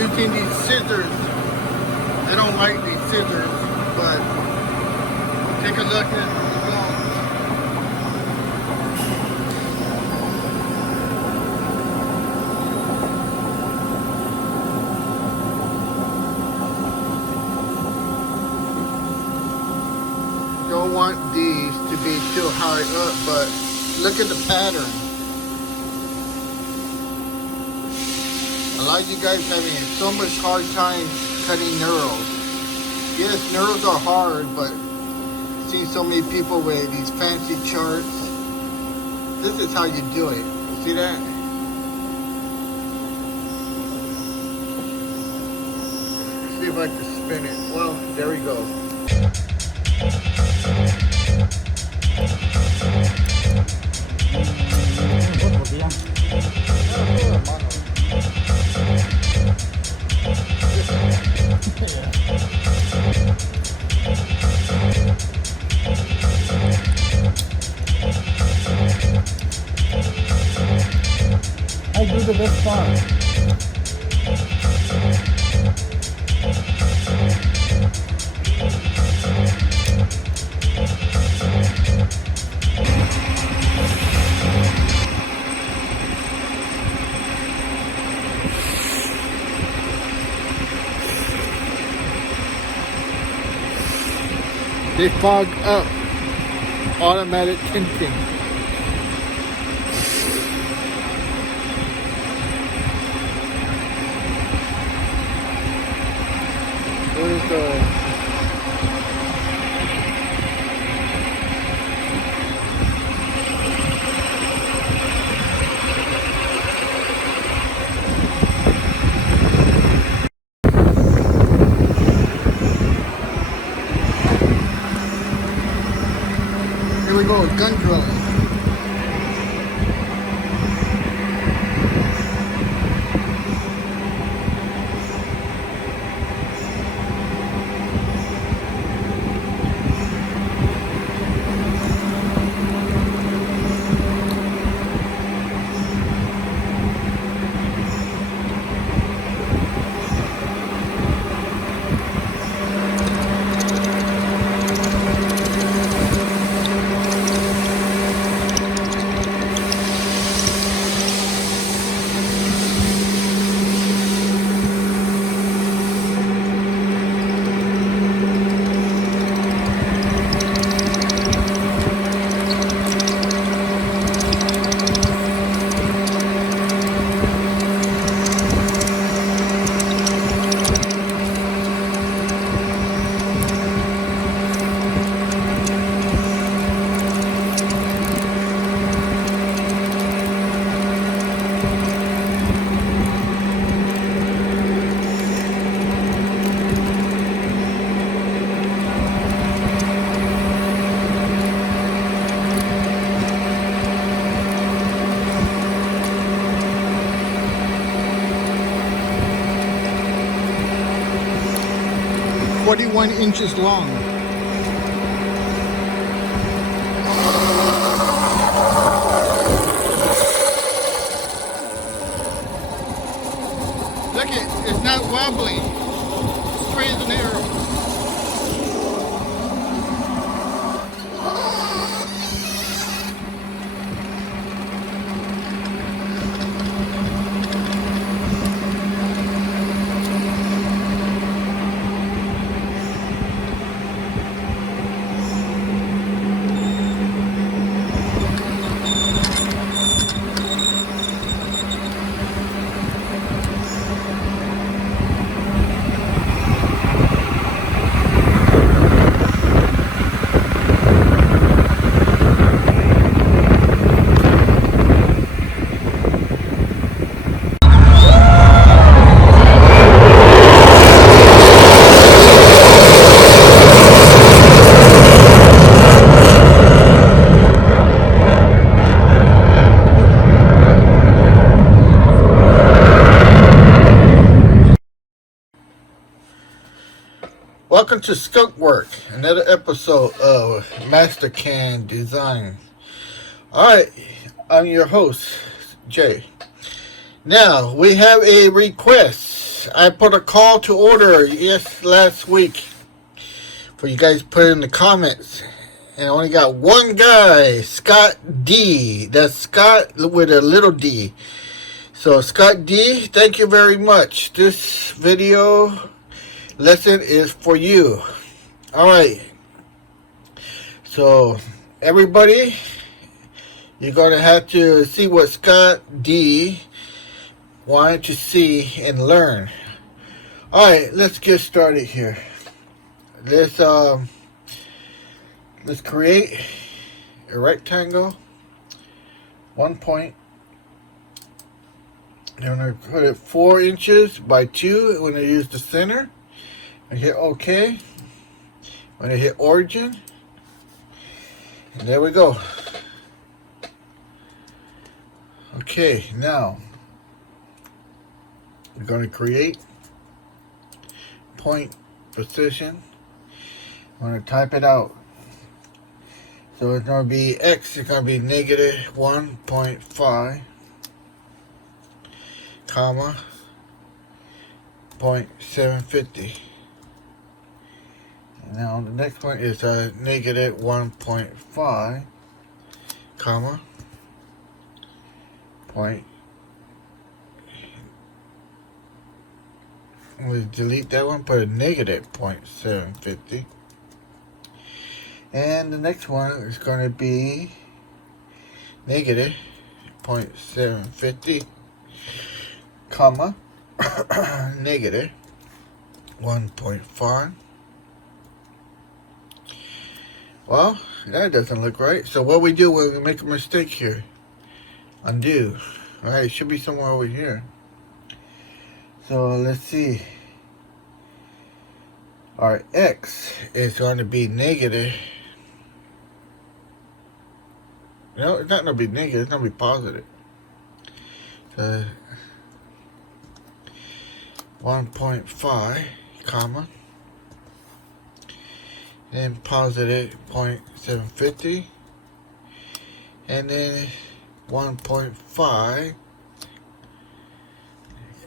using these scissors. I don't like these scissors, but take a look at the don't want these to be too high up, but look at the pattern. A lot of you guys having so much hard time cutting knurls. Yes, knurls are hard, but I've seen so many people with these fancy charts. This is how you do it. See that? See if I can spin it. Well, there we go. I do the best part. They fog up. Automatic tinting. Where's the... Here we go, gun drilling. "41 inches long." Look it's not wobbling. Straight as an arrow. Welcome to Skunkwork, another episode of Mastercan Design. Alright, I'm your host, Jay. Now, we have a request. I put a call to order last week for you guys to put in the comments. And I only got one guy, Scott D. That's Scott with a little d. So Scott D, thank you very much. This video lesson is for you. Alright. So everybody, you're going to have to see what Scott D wanted to see and learn. Alright, let's get started here. Let's create a rectangle, 1 point. I'm going to put it 4 inches by 2. I'm going to use the center. I hit OK. I'm going to hit origin. And there we go. Okay, now we're going to create point position. I'm going to type it out. So it's going to be X is going to be negative 1.5, comma, 0.750. Now the next one is negative 1.5, comma, point. We'll delete that one, put a negative 0.750. And the next one is going to be negative 0.750, comma, negative 1.5. Well, that doesn't look right. So what we do, we're going to make a mistake here. Undo. Alright, it should be somewhere over here. So let's see. Our X is going to be negative. No, it's not going to be negative. It's going to be positive. So 1.5, comma, and positive 0.750, and then 1.5,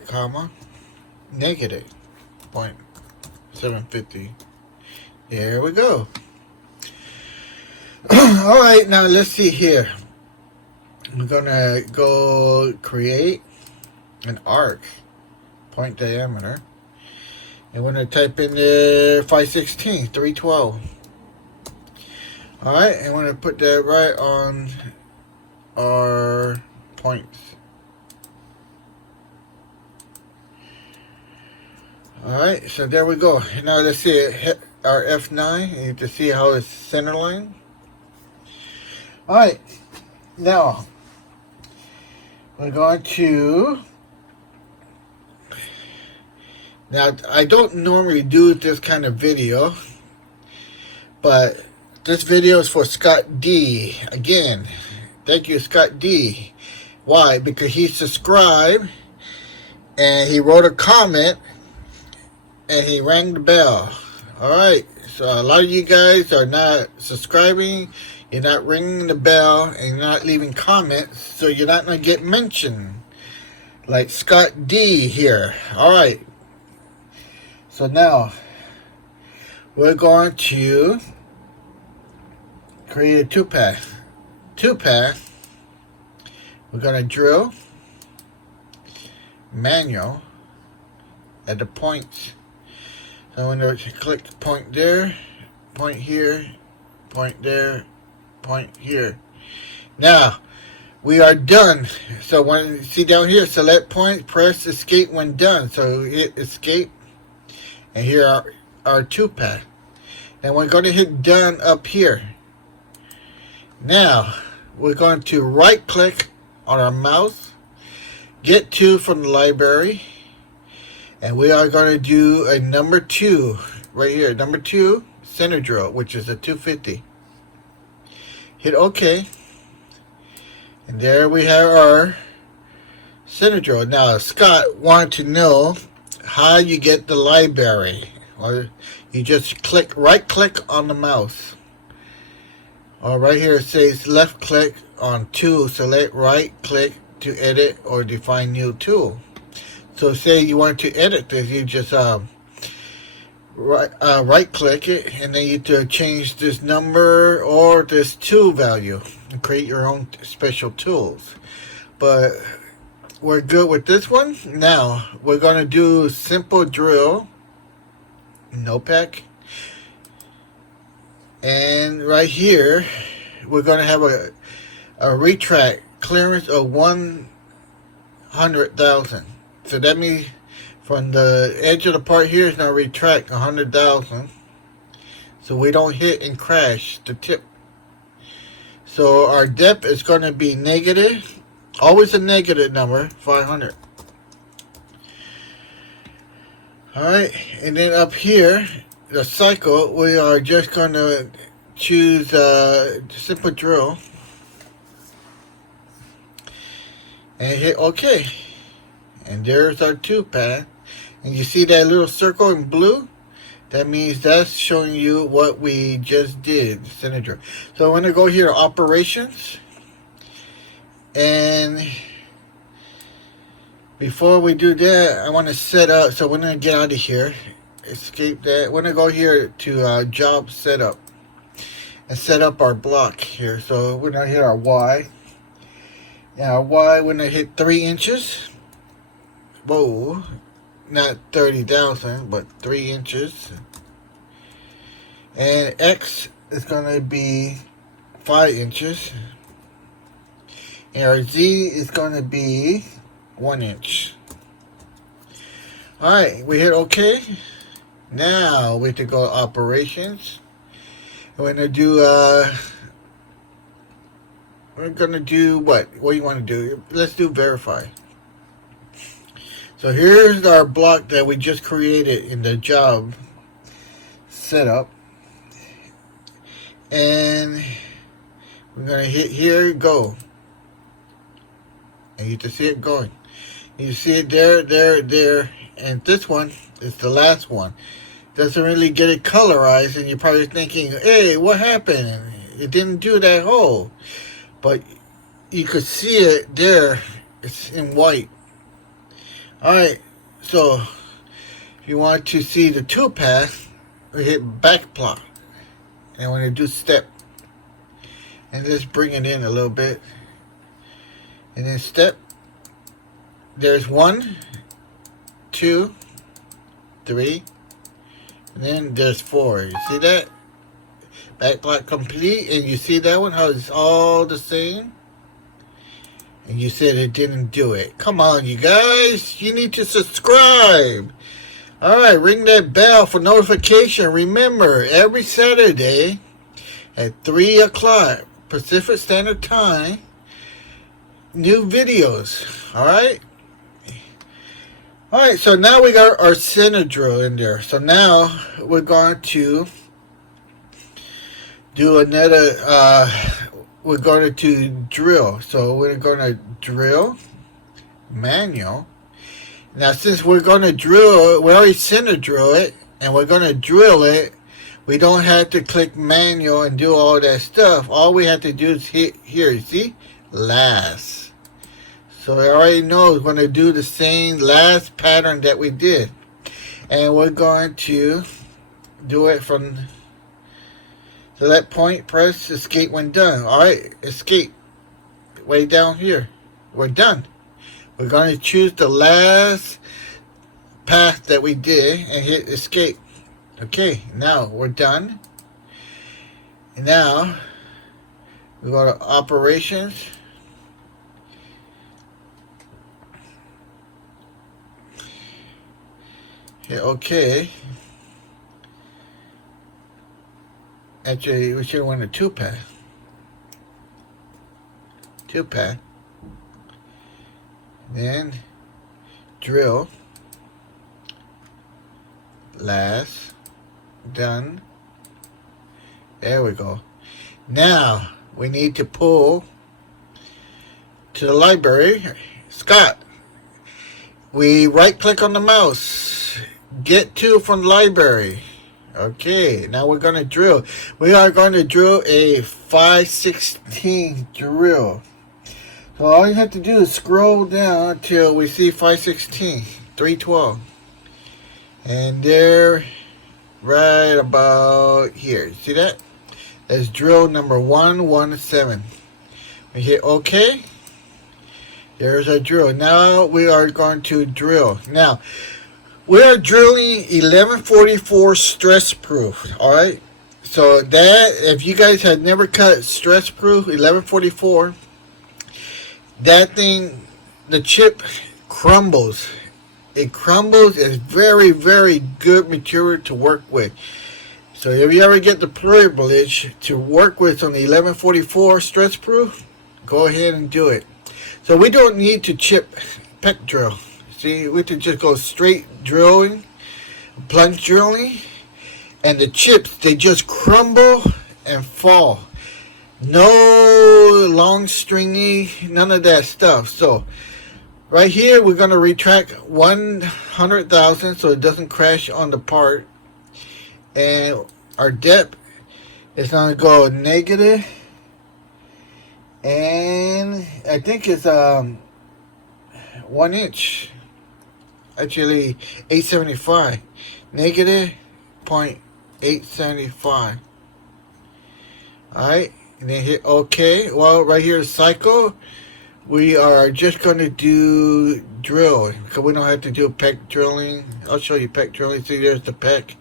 comma, negative 0.750. There we go. Alright, now let's see here. I'm gonna go create an arc, point diameter. And we're going to type in the 5/16, 312. Alright, and we're going to put that right on our points. Alright, so there we go. Now let's see it. Hit our F9. You need to see how it's center line. Alright, now we're going to... Now, I don't normally do this kind of video, but this video is for Scott D. Again, thank you, Scott D. Why? Because he subscribed, and he wrote a comment, and he rang the bell. Alright, so a lot of you guys are not subscribing, you're not ringing the bell, and you're not leaving comments, so you're not going to get mentioned. Like Scott D here. Alright. So now, we're going to create a two-path. Two-path, we're going to drill, manual, at the points. So I'm going to click the point there, point here, point there, point here. Now, we are done. So when you see down here, select point, press escape when done. So hit escape. And here are our two path. And we're going to hit done up here. Now, we're going to right click on our mouse, get to from the library, and we are going to do a number 2 right here. Number 2, center drill, which is a 250. Hit OK. And there we have our center drill. Now, Scott wanted to know how you get the library. Well, you just right click on the mouse. Or right here it says left click on tool, select right click to edit or define new tool. So say you want to edit this, you just right click it, and then you to change this number or this tool value and create your own special tools. But we're good with this one. Now we're going to do simple drill, NOPEC, and right here we're going to have a retract clearance of 100,000. So that means from the edge of the part here is going to retract 100,000, so we don't hit and crash the tip. So our depth is going to be negative, always a negative number, 500. Alright, and then up here, the cycle, we are just going to choose simple drill and hit OK. And there's our tool path. And you see that little circle in blue? That means that's showing you what we just did, center drill. So I'm going to go here to operations. And before we do that, I want to set up. So we're going to get out of here. Escape that. We're going to go here to job setup. And set up our block here. So we're going to hit our Y. And our Y, we're going to hit 3 inches. Whoa. Not 30,000, but 3 inches. And X is going to be 5 inches. And our Z is going to be 1 inch. Alright, we hit OK. Now we have to go to operations. We're going to do what? What do you want to do? Let's do verify. So here's our block that we just created in the job setup. And we're going to hit here, go. And you can see it going. You see it there. And this one is the last one. Doesn't really get it colorized, and you're probably thinking, hey, what happened? It didn't do that hole. But you could see it there. It's in white. Alright, so if you want to see the tool path, we hit back plot. And we're going to do step. And just bring it in a little bit. And then step. There's 1, 2, 3. And then there's 4. You see that? Back plot complete. And you see that one? How it's all the same? And you said it didn't do it. Come on, you guys. You need to subscribe. Alright, ring that bell for notification. Remember, every Saturday at 3 o'clock Pacific Standard Time, new videos. Alright? Alright, so now we got our center drill in there. So now we're going to do another... we're going to drill. So we're going to drill manual. Now since we're going to drill, we already center drill it, and we're going to drill it, we don't have to click manual and do all that stuff. All we have to do is hit here, you see? Last. So I already know we're going to do the same last pattern that we did. And we're going to do it from... select point, press escape when done. Alright, escape. Way down here. We're done. We're going to choose the last path that we did and hit escape. Okay, now we're done. And now we go to operations. Hit OK. Actually, we should have went a 2-path. 2-path. Then drill. Last. Done. There we go. Now we need to pull to the library. Scott, we right click on the mouse. Get to from library. Okay, now we're going to drill. We are going to drill a 5/16 drill. So all you have to do is scroll down until we see 5/16. 312. And they're right about here. See that? That's drill number 117. We hit OK. There's our drill. Now we are going to drill. Now, we are drilling 1144 stress proof. Alright? So that, if you guys had never cut stress proof 1144, that thing, the chip crumbles. It crumbles. It's very, very good material to work with. So if you ever get the privilege to work with on the 1144 stress proof, go ahead and do it. So we don't need to chip peck drill. See, we can just go straight drilling, plunge drilling, and the chips, they just crumble and fall. No long stringy, none of that stuff. So right here, we're going to retract 100,000 so it doesn't crash on the part. And our depth is going to go negative. And I think it's 1 inch. Actually, 875. Negative 0.875. Alright. And then hit OK. Well, right here is cycle. We are just going to do drill. Because we don't have to do peck drilling. I'll show you peck drilling. See, there's the peck.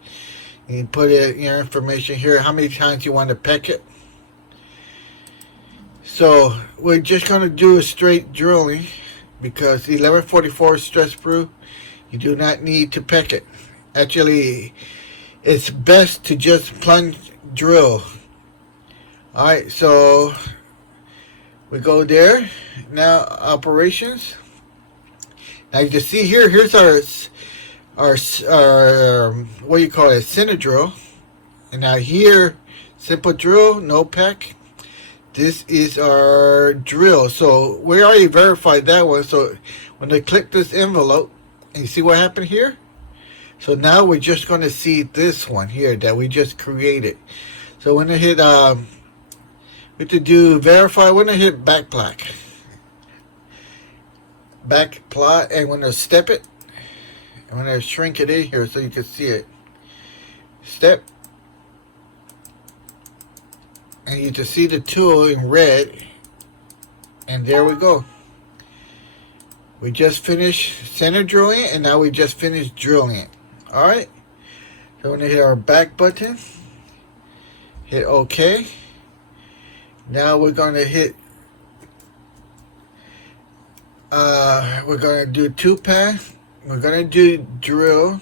You put it, your information here. How many times you want to peck it. So we're just going to do a straight drilling because 1144 is stress proof. You do not need to peck it. Actually, it's best to just plunge drill. Alright, so we go there. Now operations. Now you can see here, here's our what do you call it, center drill. And now here, simple drill, no peck. This is our drill. So we already verified that one. So when I click this envelope, and you see what happened here? So now we're just going to see this one here that we just created. So when I hit, we have to do verify. When I hit back plot, and when I step it, and when I shrink it in here so you can see it, step. And you can see the tool in red. And there we go. We just finished center drilling. And now we just finished drilling it. Alright. So we're going to hit our back button. Hit OK. Now we're going to hit. We're going to do 2-pass. We're going to do drill.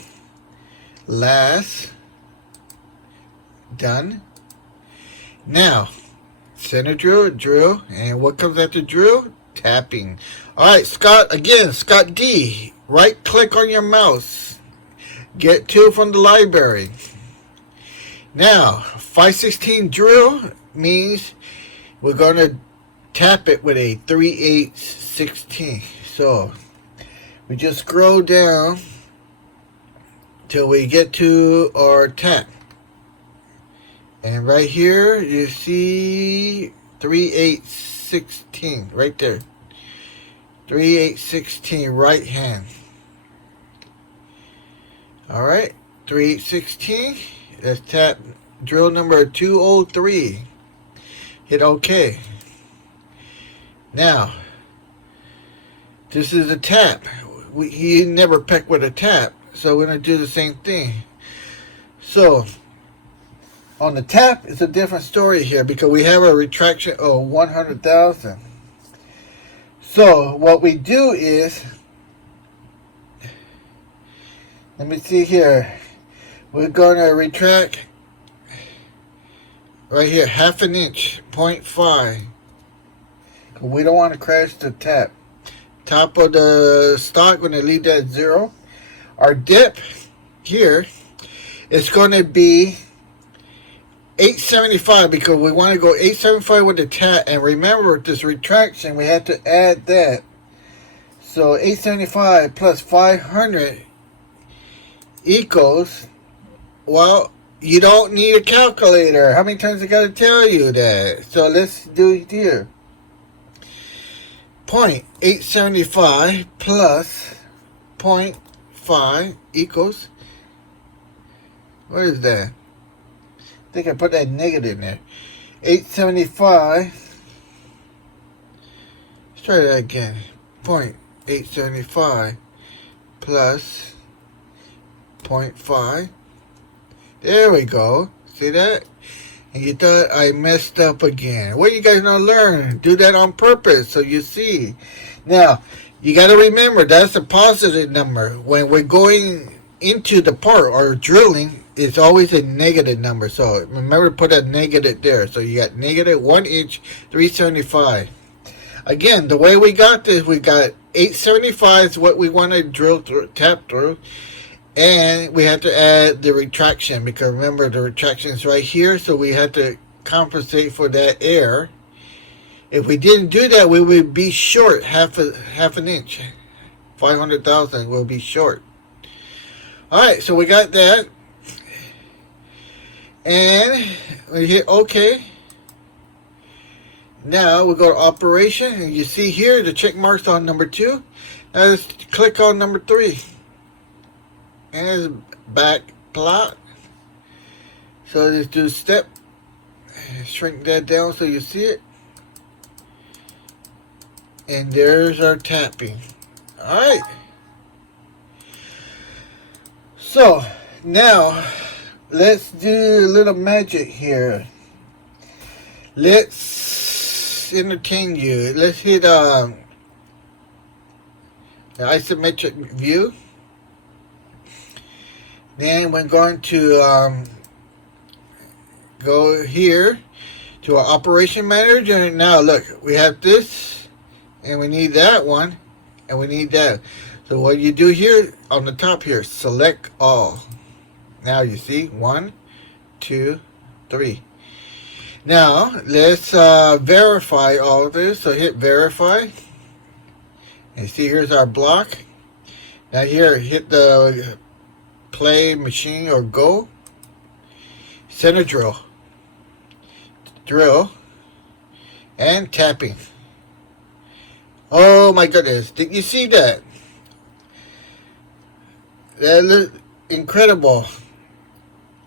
Last. Done. Now, center drill, and what comes after drill? Tapping. Alright, Scott D. Right click on your mouse. Get tool from the library. Now, 516 drill means we're going to tap it with a 3/8/16. So, we just scroll down till we get to our tap. And right here, you see 3/8/16 right there. 3/8/16 right hand. Alright, 3/8/16. Let's tap drill number 203. Hit OK. Now, this is a tap. He never pecked with a tap, so we're going to do the same thing. So, on the tap, it's a different story here because we have a retraction of 100,000. So what we do is, let me see here. We're going to retract right here, 1/2 inch, 0.5. We don't want to crash the tap. Top of the stock, going to leave that 0. Our dip here is going to be 875 because we want to go 875 with the tap. And remember, this retraction, we had to add that. So 875 plus 500 equals, well, you don't need a calculator. How many times I got to tell you that? So let's do it here. 0.875 plus 0.5 875 equals, what is that? I think I put that negative in there. 875. Let's try that again. 0.875 plus 0.5. There we go. See that? And you thought I messed up again. What you guys gonna learn? Do that on purpose so you see. Now, you gotta remember that's a positive number. When we're going into the part or drilling, it's always a negative number. So remember to put a negative there. So you got negative 1 inch 375. Again, the way we got this, we got 875 is what we want to drill through, tap through. And we have to add the retraction, because remember the retraction is right here, so we have to compensate for that air. If we didn't do that, we would be short half an inch. 500,000 will be short. Alright, so we got that. And we hit OK. Now we go to operation, and you see here the check marks on number 2. Now let's click on number 3. And it's back plot. So let's do step. Shrink that down so you see it. And there's our tapping. Alright. So now let's do a little magic here. Let's entertain you. Let's hit the isometric view. Then we're going to go here to our operation manager. And now look, we have this, and we need that one, and we need that. So what you do here on the top here, select all. Now you see 1, 2, 3. Now let's verify all of this. So hit verify, and see here's our block. Now here, hit the play machine or go. Center drill, and tapping. Oh my goodness, did you see that? That looked incredible.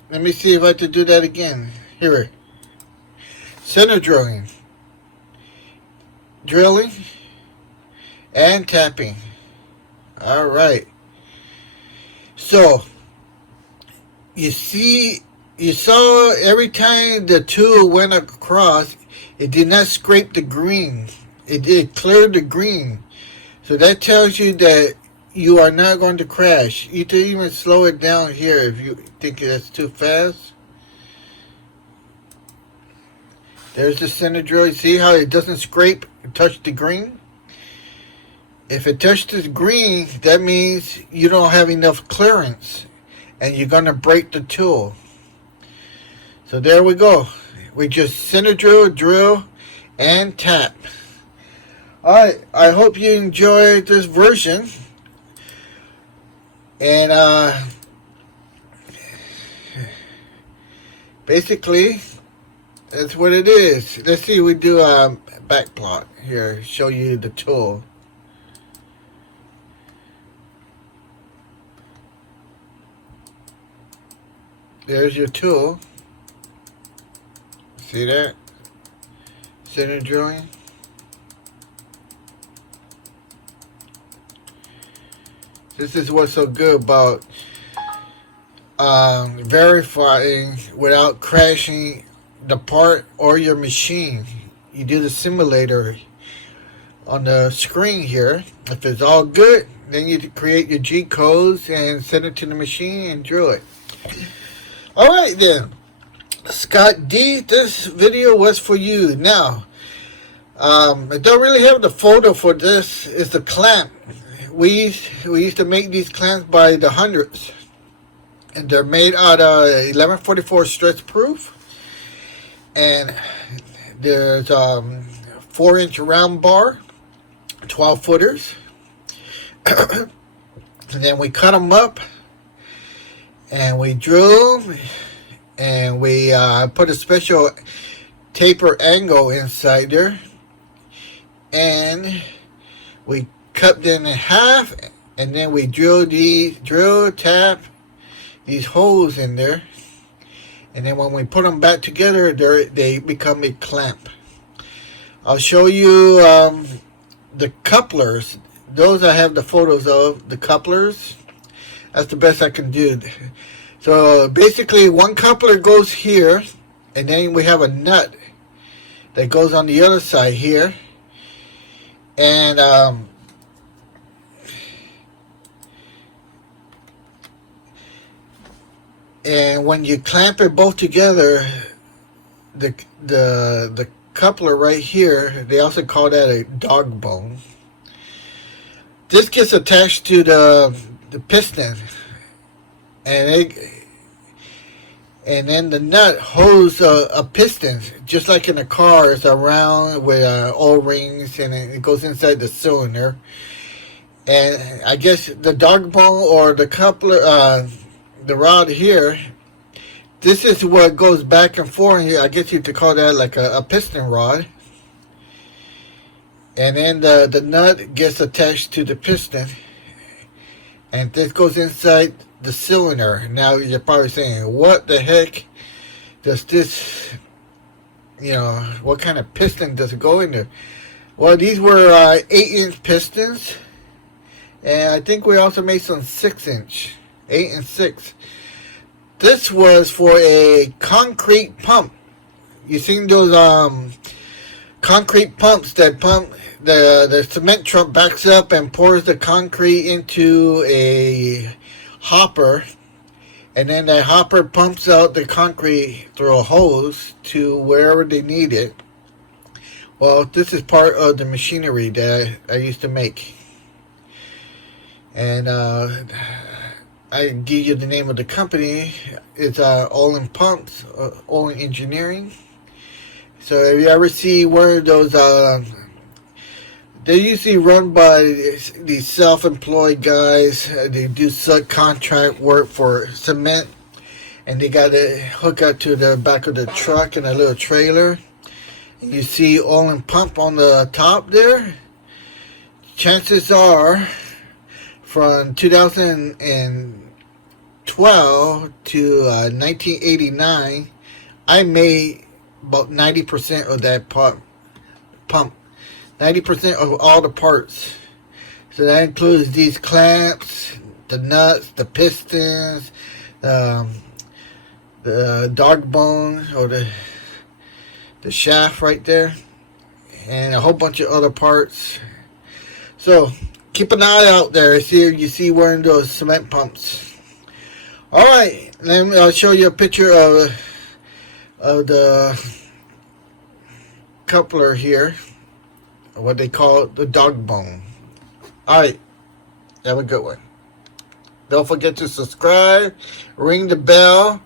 Let me see if I can do that again. Here, center drilling, and tapping. All right. So you saw every time the tool went across, it did not scrape the green. It did clear the green. So that tells you that you are not going to crash. You can even slow it down here if you think that's too fast. There's the center drill. You see how it doesn't scrape and touch the green? If it touches green, that means you don't have enough clearance and you're going to break the tool. So there we go. We just center drill, and tap. Alright, I hope you enjoyed this version. And basically, that's what it is. Let's see, we do a back plot here, show you the tool. There's your tool. See that? Center drilling. This is what's so good about verifying without crashing the part or your machine. You do the simulator on the screen here. If it's all good, then you create your G codes and send it to the machine and drill it. Alright then, Scott D, this video was for you. Now, I don't really have the photo for this. It's the clamp. We used to make these clamps by the hundreds. And they're made out of 1144 stretch proof. And there's 4-inch round bar, 12 footers. And then we cut them up. And we drill them, and we put a special taper angle inside there, and we cut them in half and then we tap these holes in there, and then when we put them back together, they become a clamp. I'll show you the couplers. Those I have the photos of, the couplers. That's the best I can do. So basically one coupler goes here, and then we have a nut that goes on the other side here. And when you clamp it both together, the coupler right here, they also call that a dog bone. This gets attached to the piston, and then the nut holds a piston, just like in a car. It's around with O-rings, and it goes inside the cylinder. And I guess the dog bone or the coupler, the rod here, this is what goes back and forth. I guess you could call that like a piston rod. And then the nut gets attached to the piston, and this goes inside the cylinder. Now you're probably saying, what the heck does this, what kind of piston does it go in there? Well, these were 8-inch pistons, and I think we also made some 6-inch, 8 and 6. This was for a concrete pump. You seen those concrete pumps that pump the cement truck backs up and pours the concrete into a hopper, and then that hopper pumps out the concrete through a hose to wherever they need it. Well, this is part of the machinery that I used to make. And I give you the name of the company. It's Olin Pumps, Olin Engineering. So if you ever see one of those, they're usually run by these self-employed guys. They do subcontract work for cement, and they got to hook up to the back of the truck in a little trailer. And you see Olin Pump on the top there. Chances are, from 2012 to 1989, I made about 90% of that pump. 90% of all the parts. So that includes these clamps, the nuts, the pistons, the dog bone, or the shaft right there, and a whole bunch of other parts. So keep an eye out there. See if you see one of those cement pumps. All right, then I'll show you a picture of the coupler here, what they call the dog bone. Alright, have a good one. Don't forget to subscribe, ring the bell,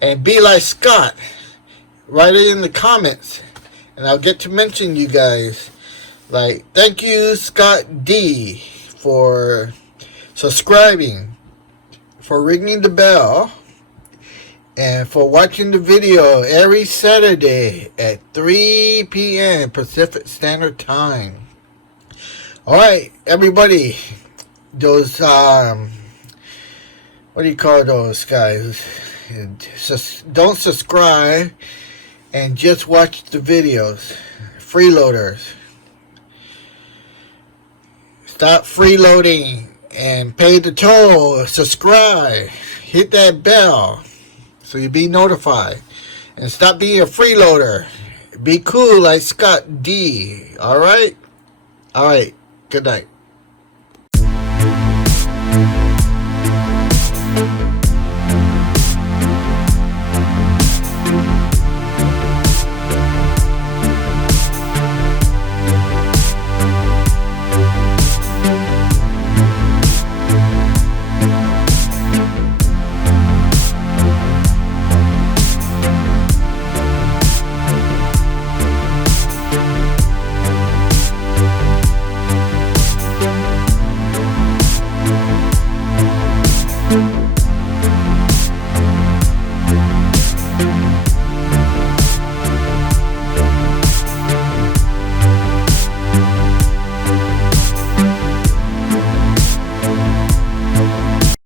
and be like Scott. Write it in the comments, and I'll get to mention you guys. Like, thank you, Scott D, for subscribing, for ringing the bell, and for watching the video every Saturday at 3 p.m. Pacific Standard Time. Alright, everybody. Those, what do you call those guys? Don't subscribe and just watch the videos. Freeloaders. Stop freeloading and pay the toll. Subscribe. Hit that bell so you be notified. And stop being a freeloader. Be cool like Scott D. Alright? Alright. Good night.